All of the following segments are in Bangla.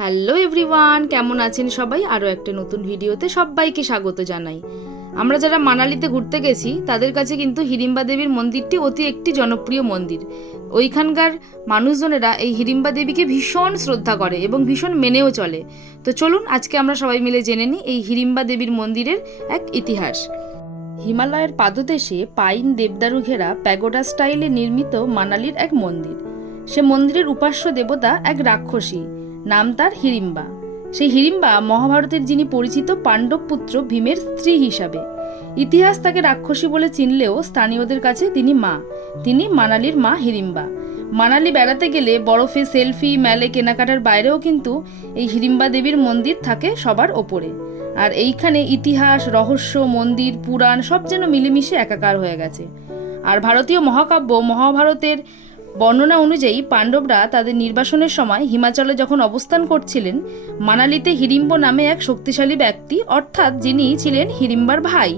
হ্যালো এভরিওয়ান, কেমন আছেন সবাই? আরও একটা নতুন ভিডিওতে সবাইকে স্বাগত জানাই। আমরা যারা মানালিতে ঘুরতে গেছি তাদের কাছে কিন্তু হিড়িম্বা দেবীর মন্দিরটি অতি একটি জনপ্রিয় মন্দির। ওইখানকার মানুষজনেরা এই হিড়িম্বা দেবীকে ভীষণ শ্রদ্ধা করে এবং ভীষণ মেনেও চলে। তো চলুন আজকে আমরা সবাই মিলে জেনে নিই এই হিড়িম্বা দেবীর মন্দিরের এক ইতিহাস। হিমালয়ের পাদদেশে পাইন দেবদারু ঘেরা প্যাগোডা স্টাইলে নির্মিত মানালির এক মন্দির। সে মন্দিরের উপাস্য দেবতা এক রাক্ষসী, নাম তার হিড়িম্বা। সেই হিড়িম্বা মহাভারতের যিনি পরিচিত পাণ্ডব পুত্র ভীমের স্ত্রী হিসাবে। ইতিহাস তাকে রাক্ষসী বলে চিনলেও স্থানীয়দের কাছে তিনি মানালির মা হিড়িম্বা। মানালি বেড়াতে গেলে বরফে সেলফি, মেলে কেনাকাটার বাইরেও কিন্তু এই হিড়িম্বা দেবীর মন্দির থাকে সবার ওপরে। আর এইখানে ইতিহাস, রহস্য, মন্দির, পুরাণ সব যেন মিলেমিশে একাকার হয়ে গেছে। আর ভারতীয় মহাকাব্য মহাভারতের বর্ণনা অনুযায়ী পাণ্ডবরা তাদের নির্বাসনের সময় হিমাচলে যখন অবস্থান করছিলেন, মানালিতে হিড়িম্ব নামে এক শক্তিশালী ব্যক্তি, অর্থাৎ যিনি ছিলেন হিড়িম্বার ভাই,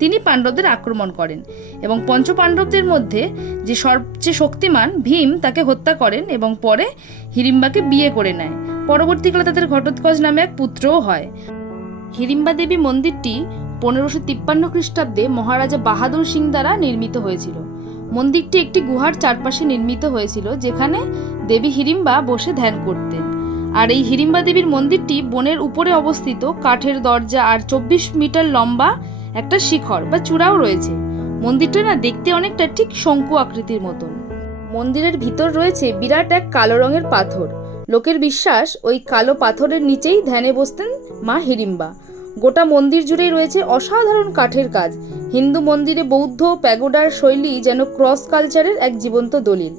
তিনি পাণ্ডবদের আক্রমণ করেন এবং পঞ্চপাণ্ডবদের মধ্যে যে সবচেয়ে শক্তিমান ভীম তাকে হত্যা করেন এবং পরে হিড়িম্বাকে বিয়ে করে নেয়। পরবর্তীকালে তাদের ঘটোৎকচ নামে এক পুত্রও হয়। হিড়িম্বা দেবী মন্দিরটি 1553 খ্রিস্টাব্দে মহারাজা বাহাদুর সিং দ্বারা নির্মিত হয়েছিল। মন্দিরটি একটি গুহার চারপাশে নির্মিত হয়েছিল, যেখানে দেবী হিড়িম্বা বসে ধ্যান করতেন। আর এই হিড়িম্বা দেবীর মন্দিরটি বনের উপরে অবস্থিত, কাঠের দরজা আর 24 মিটার লম্বা একটা শিখর বা চূড়াও রয়েছে। মন্দিরটা দেখতে অনেকটা ঠিক শঙ্কু আকৃতির মতন। মন্দিরের ভিতর রয়েছে বিরাট এক কালো রঙের পাথর। লোকের বিশ্বাস ওই কালো পাথরের নিচেই ধ্যানে বসতেন মা হিড়িম্বা। গোটা মন্দির জুড়েই রয়েছে অসাধারণ কাঠের কাজ। হিন্দু মন্দিরে বৌদ্ধ প্যাগোডার শৈলী যেন ক্রস কালচারের এক জীবন্ত দলিল।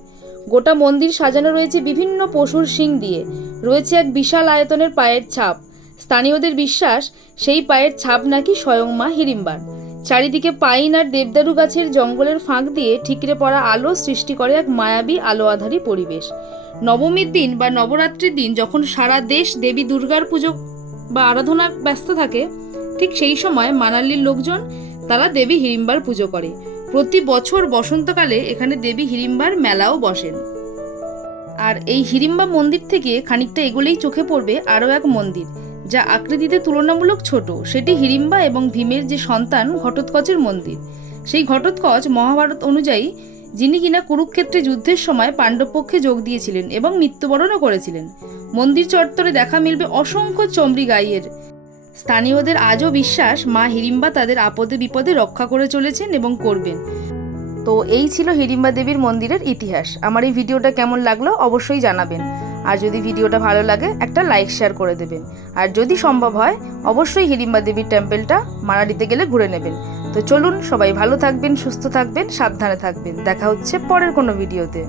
গোটা মন্দির সাজানো রয়েছে বিভিন্ন পশুর শিং দিয়ে। রয়েছে এক বিশাল আয়তনের পায়ের ছাপ। স্থানীয়দের বিশ্বাস সেই পায়ের ছাপ নাকি স্বয়ং মা হিড়িম্বার। চারিদিকে পাইন আর দেবদারু গাছের জঙ্গলের ফাঁক দিয়ে ঠিকরে পড়া আলো সৃষ্টি করে এক মায়াবী আলো আধারী পরিবেশ। নবমীর দিন বা নবরাত্রির দিন যখন সারা দেশ দেবী দুর্গার পুজো বা আরাধনার ব্যস্ত থাকে, ঠিক সেই সময় মানালির লোকজন তারা দেবী হিড়িম্বার পুজো করে। প্রতি বছর বসন্তকালে এখানে দেবী হিড়িম্বার মেলাও বসেন। আর এই হিড়িম্বা মন্দির থেকে খানিকটা এগোলেই চোখে পড়বে আরও এক মন্দির, যা আকৃতিতে তুলনামূলক ছোট। সেটি হিড়িম্বা এবং ভীমের যে সন্তান ঘটোৎকচের মন্দির। সেই ঘটোৎকচ মহাভারত অনুযায়ী যিনি কিনা কুরুক্ষেত্রে যুদ্ধের সময় পাণ্ডব পক্ষে যোগ দিয়েছিলেন এবং মৃত্যুবরণও করেছিলেন। মন্দির চত্বরে দেখা মিলবে অসংখ্য চমড়ি গাইয়ের। স্থানীয়দের আজও বিশ্বাস মা হিড়িম্বা তাদের আপদে বিপদে রক্ষা করে চলেছেন এবং করবেন। তো এই ছিল হিড়িম্বা দেবীর মন্দিরের ইতিহাস। আমার এই ভিডিওটা কেমন লাগলো অবশ্যই জানাবেন। আর যদি ভিডিওটা ভালো লাগে একটা লাইক শেয়ার করে দেবেন। আর যদি সম্ভব হয় অবশ্যই হিড়িম্বা দেবীর টেম্পলটা মানালিতে গেলে ঘুরে নেবেন। তো চলুন, সবাই ভালো থাকবেন, সুস্থ থাকবেন, সাবধানে থাকবেন। দেখা হচ্ছে পরের কোনো ভিডিওতে।